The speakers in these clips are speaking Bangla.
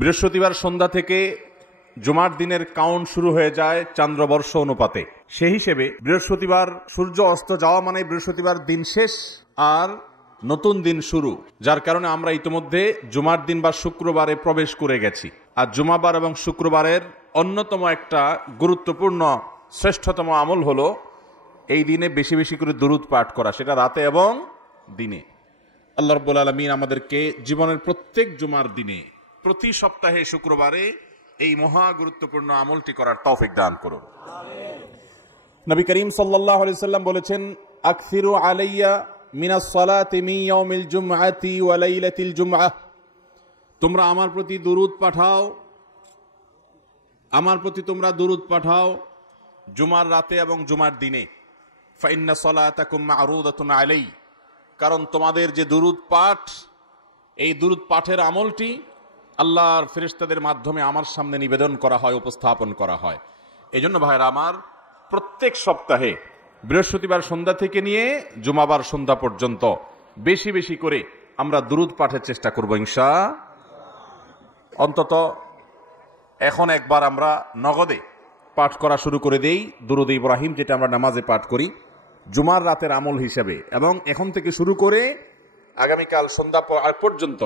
বৃহস্পতিবার সন্ধ্যা থেকে জুমার দিনের কাউন্ট শুরু হয়ে যায় চান্দ্রবর্ষ অনুপাতে। সেই হিসেবে বৃহস্পতিবার সূর্য অস্ত যাওয়া মানে বৃহস্পতিবার দিন শেষ আর নতুন দিন শুরু, যার কারণে আমরা ইতিমধ্যে জুমার দিন বা শুক্রবারে প্রবেশ করে গেছি। আর জুমাবার এবং শুক্রবারের অন্যতম একটা গুরুত্বপূর্ণ শ্রেষ্ঠতম আমল হলো এই দিনে বেশি বেশি করে দুরূদ পাঠ করা, সেটা রাতে এবং দিনে। আল্লাহ রাব্বুল আলামিন আমাদেরকে জীবনের প্রত্যেক জুমার দিনে প্রতি সপ্তাহে শুক্রবারে এই মহা গুরুত্বপূর্ণ আমলটি করার তৌফিক দান করুন। নবী করিম সাল্লাল্লাহু আলাইহি সাল্লাম বলেছেন, আকসিরু আলাইয়া মিনাস সালাতি মিন ইয়াউমিল জুমআতি ওয়া লাইলাতিল জুমআহ। তোমরা আমার প্রতি দুরূদ পাঠাও, আমার প্রতি তোমরা দুরূদ পাঠাও জুমার রাতে এবং জুমার দিনে। ফাইন্না সালাতাকুম মা'রুদাতুন আলাই, কারণ তোমাদের যে দুরূদ পাঠ, এই দুরূদ পাঠের আমলটি আল্লাহর ফেরেশতাদের মাধ্যমে আমার সামনে নিবেদন করা হয়, উপস্থাপন করা হয়। এই জন্য ভাইরা আমার, প্রত্যেক সপ্তাহে বৃহস্পতিবার সন্ধ্যা থেকে নিয়ে জুমাবার সন্ধ্যা পর্যন্ত বেশি বেশি করে আমরা দুরূদ পাঠের চেষ্টা করব ইনশাআল্লাহ। অন্তত এখন একবার আমরা নগদে পাঠ করা শুরু করে দেই দুরূদ ইব্রাহিম, যেটা আমরা নামাজে পাঠ করি জুমার রাতের আমল হিসেবে, এবং এখন থেকে শুরু করে আগামীকাল সন্ধ্যা পর্যন্ত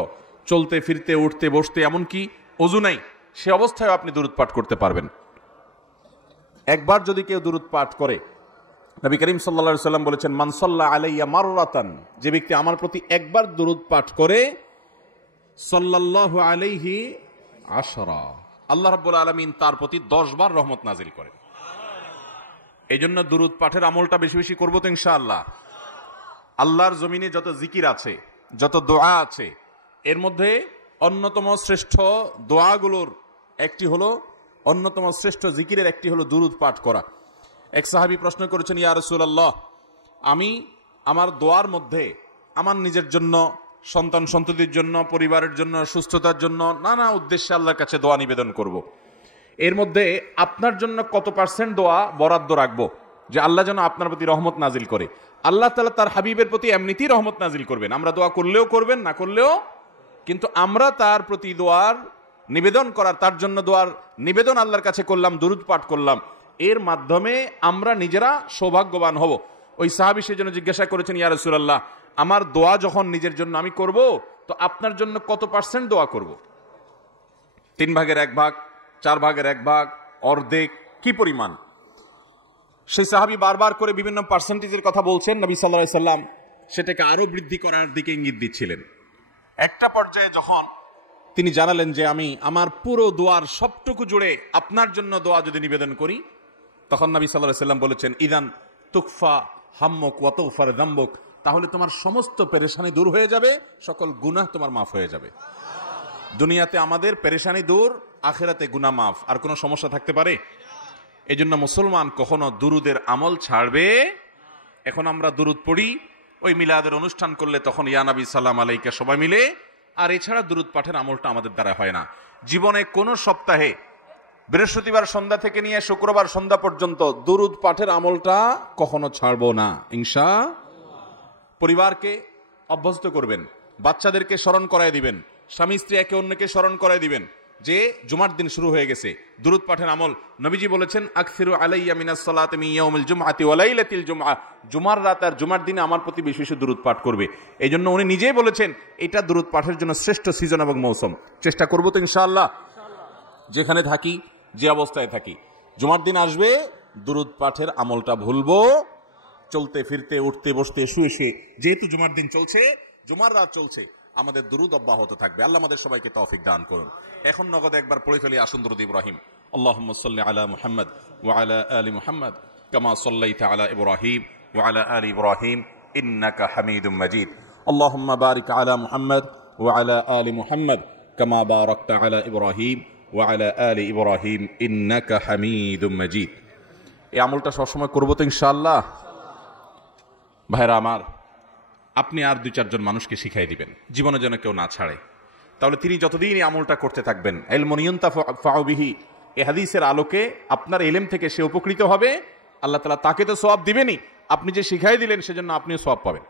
চলতে ফিরতে উঠতে বসতে এমনকি ওযু নাই সে অবস্থায় আপনি দুরূদ পাঠ করতে পারবেন। একবার যদি কেউ দুরূদ পাঠ করে, নবী করিম সাল্লাল্লাহু আলাইহি সাল্লাম বলেছেন, মান সাল্লা আলাইয়া মাররাতান, যে ব্যক্তি আমার প্রতি একবার দুরূদ পাঠ করে, সাল্লাল্লাহু আলাইহি আশরা, আল্লাহ রাব্বুল আলামিন তার প্রতি 10 বার রহমত নাজিল করেন। এই জন্য দুরূদ পাঠের আমলটা বেশি বেশি করবো তো ইনশাআল্লাহ। আল্লাহর জমিনে যত জিকির আছে, যত দোয়া আছে, এর মধ্যে অন্যতম শ্রেষ্ঠ দোয়াগুলোর একটি হলো, অন্যতম শ্রেষ্ঠ জিকিরের একটি হলো দুরূদ পাঠ করা। এক সাহাবী প্রশ্ন করেছেন, ইয়া রাসূলুল্লাহ, আমি আমার দোয়ার মধ্যে আমার নিজের জন্য, সন্তান সন্ততির জন্য, পরিবারের জন্য, সুস্থতার জন্য নানা উদ্দেশ্যে আল্লাহর কাছে দোয়া নিবেদন করব। এর মধ্যে আপনার জন্য কত পার্সেন্ট দোয়া বরাদ্দ রাখবো যে আল্লাহ যেন আপনার প্রতি রহমত নাজিল করে? আল্লাহ তাআলা তার হাবিবের প্রতি এমনিতেই রহমত নাজিল করবেন, আমরা দোয়া করলেও করবেন, না করলেও, কিন্তু আমরা তার প্রতি দোয়ার নিবেদন করার, তার জন্য দোয়ার নিবেদন আল্লাহর কাছে করলাম, দুরূদ পাঠ করলাম, এর মাধ্যমে আমরা নিজেরা সৌভাগ্যবান হব। ওই সাহাবী সেজন্য জিজ্ঞাসা করেছেন, ইয়া রাসূলুল্লাহ, আমার দোয়া যখন নিজের জন্য আমি করব, তো আপনার জন্য কত পার্সেন্ট দোয়া করব? 3 ভাগের 1 ভাগ, 4 ভাগের 1 ভাগ, অর্ধেক, কি পরিমাণ? সেই সাহাবী বারবার করে বিভিন্ন পার্সেন্টেজের কথা বলছেন, নবী সাল্লাল্লাহু আলাইহি সাল্লাম সেটাকে আরো বৃদ্ধি করার দিকে ইঙ্গিত দিচ্ছিলেন। একটা পর্যায়ে যখন তিনি জানালেন যে আমি আমার পুরো দোয়ার সবটুকু জুড়ে আপনার জন্য দোয়া যদি নিবেদন করি, তখন নবী সাল্লাল্লাহু আলাইহি সাল্লাম বলেছেন, ইদান তুকফা হাম্মুক ওয়া তুগফার যামবুক, তাহলে তোমার সমস্ত পেরেশানি দূর হয়ে যাবে, সকল গুনাহ তোমার মাফ হয়ে যাবে। দুনিয়াতে আমাদের পেরেশানি দূর, আখিরাতে গুনাহ মাফ, আর কোনো সমস্যা থাকতে পারে? এই জন্য মুসলমান কখনো দুরুদের আমল ছাড়বে। এখন আমরা দুরুদ পড়ি, ওই মিলাদের অনুষ্ঠান করলে তখন ইয়া নবী সালাম আলাইকা সবাই মিলে, আর এছাড়া দুরুদ পাঠের আমলটা আমাদের দ্বারা হয় না। জীবনে কোন সপ্তাহে বৃহস্পতিবার সন্ধ্যা থেকে নিয়ে শুক্রবার সন্ধ্যা পর্যন্ত দুরুদ পাঠের আমলটা কখনো ছাড়বো না ইনশাআল্লাহ। পরিবারকে অভ্যস্ত করবেন, বাচ্চাদেরকে স্মরণ করায় দিবেন, স্বামী স্ত্রী একে অন্যকে স্মরণ করায় দিবেন যে জুমার দিন শুরু হয়ে গেছে, দুরূদ পাঠের আমল। নবীজি বলেছেন, আকসিরু আলাইয়া মিনাস সালাতি মিন ইয়াউমিল জুমআতি ওয়া লাইলাতিল জুমআহ, জুমার রাত আর জুমার দিনে আমার প্রতি বেশি বেশি দুরূদ পাঠ করবে। এই জন্য উনি নিজেই বলেছেন এটা দুরূদ পাঠের জন্য শ্রেষ্ঠ সিজন এবং মৌসুম। চেষ্টা করবো তো ইনশাআল্লাহ, যেখানে থাকি, যে অবস্থায় থাকি, জুমার দিন আসবে, দুরূদ পাঠের আমলটা ভুলবো, চলতে ফিরতে উঠতে বসতে শুয়ে শুয়ে, যেহেতু জুমার দিন চলছে, জুমার রাত চলছে, আমাদের দুরূদ অব্যাহত থাকবে। আল্লাহ আমাদের সবাইকে তৌফিক দান করুন। এখন নগদ একবার পড়ে ফেলি আসুন দুরূদ ইব্রাহিম। আল্লাহুম্মা সাল্লি আলা মুহাম্মদ ওয়া আলা আলি মুহাম্মদ কামা সাল্লাইতা আলা ইব্রাহিম ওয়া আলা আলি ইব্রাহিম ইন্নাকা হামিদুম মাজিদ। আল্লাহুম্মা বারিক আলা মুহাম্মদ ওয়া আলা আলি মুহাম্মদ কামা বারাকতা আলা ইব্রাহিম ওয়া আলা আলি ইব্রাহিম ইন্নাকা হামিদুম মাজিদ। এই আমলটা সবসময় করবো তো ইনশাআল্লাহ। ভাইরা আমার, আপনি আর 2-4 জন মানুষকে শিখাই দিবেন, জীবনে যেন কেউ না ছাড়ে। তাহলে তিনি যতদিন এই আমলটা করতে থাকবেন, ইলমুন ইউনতাফাউ বিহি, এই হাদিসের আলোকে আপনার ইলম থেকে সে উপকৃত হবে, আল্লাহ তাআলা তাকে তো সওয়াব দিবেনই, আপনি যে শিখাই দিলেন সেজন্য আপনিও সওয়াব পাবেন।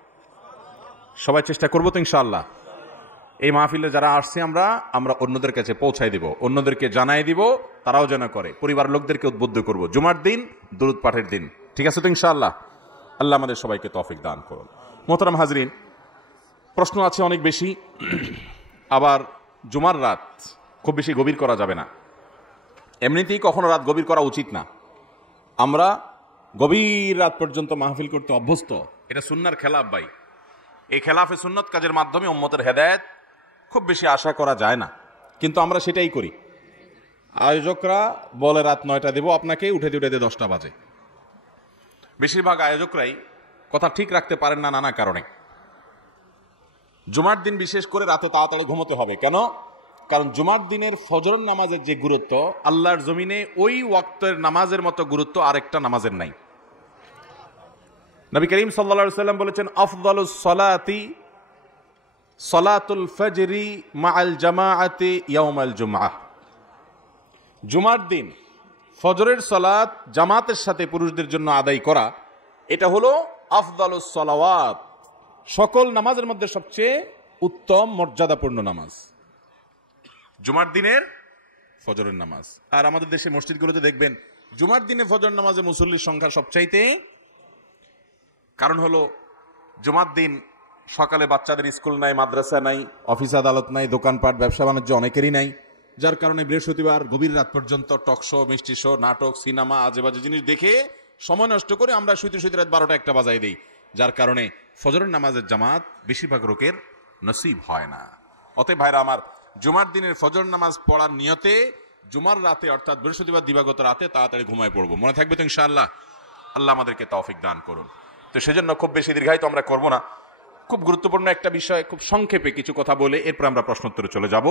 সবাই চেষ্টা করবো তো ইনশাআল্লাহ। এই মাহফিলে যারা আসছে আমরা অন্যদের কাছে পৌঁছাই দিব, অন্যদেরকে জানাই দিব, তারাও যেন করে, পরিবার লোকদেরকে উদ্বুদ্ধ করব। জুমার দিন দুরূদ পাঠের দিন, ঠিক আছে তো ইনশাআল্লাহ? আল্লাহ আমাদের সবাইকে তৌফিক দান করুন। মোহতারাম হাজরিন, প্রশ্ন আছে অনেক বেশি। আবার জুমার রাত খুব বেশি গভীর করা যাবে না, এমনিতেই কখনো রাত গভীর করা উচিত না। আমরা গভীর রাত পর্যন্ত মাহফিল করতে অভ্যস্ত, এটা সুন্নাহর খেলাফ ভাই। এই খেলাফে সুন্নত কাজের মাধ্যমে উম্মতের হেদায়েত খুব বেশি আশা করা যায় না, কিন্তু আমরা সেটাই করি। আয়োজকরা বলে রাত 9টা দেব আপনাকে, উঠে 10টা বাজে। বেশিরভাগ আয়োজকরাই কথা ঠিক রাখতে পারেন না নানা কারণে। জুমার দিন বিশেষ করে রাতে তাড়াতাড়ি ঘুমোতে হবে। কেন? কারণ জুমার দিনের ফজর নামাজের যে গুরুত্ব, আল্লাহর জমিনে ওই ওয়াক্তের নামাজের মতো গুরুত্ব আরেকটা নামাজের নাই। নবী করিম সাল্লাল্লাহু আলাইহি ওয়াসাল্লাম বলেছেন, আফদালুস সালাতি সালাতুল ফজরি মাআল জামাআতি ইয়াউমাল জুমআহ। জুমার দিন ফজরের সালাত জামাতের সাথে পুরুষদের জন্য আদায় করা, এটা হলো আফদালুস সালাওয়াত, সকল নামাজের মধ্যে সবচেয়ে উত্তম মর্যাদাপূর্ণ নামাজ জুমার দিনের ফজরের নামাজ। আর আমাদের দেশে মসজিদগুলোতে দেখবেন জুমার দিনে ফজর নামাজে মুসল্লির সংখ্যা সবচাইতে। কারণ হলো জুমার দিন সকালে বাচ্চাদের স্কুল নাই, মাদ্রাসা নাই, অফিস আদালত নাই, দোকানপাট ব্যবসা বাণিজ্য অনেকেরই নাই, যার কারণে বৃহস্পতিবার গভীর রাত পর্যন্ত টক শো, মিষ্টি শো, নাটক, সিনেমা, আজেবাজে জিনিস দেখে সময় নষ্ট করে আমরা শুইতে শুইতে রাত 12টা 1টা বাজাই দিই, যার কারণে ফজরের নামাজের জামাত বেশিরভাগ লোকের নসিব হয় না। অতএব ভাইরা আমার, জুমার দিনের ফজর নামাজ পড়ার নিয়তে জুমার রাতে অর্থাৎ বৃহস্পতিবার দিবাগত রাতে তাড়াতাড়ি ঘুমায় পড়বো, মনে থাকবে তো ইনশাআল্লাহ? আল্লাহ আমাদেরকে তৌফিক দান করুন। তো সেজন্য খুব বেশি দীর্ঘায়িত আমরা করবো না, খুব গুরুত্বপূর্ণ একটা বিষয় খুব সংক্ষেপে কিছু কথা বলে এরপর আমরা প্রশ্নোত্তরে চলে যাব।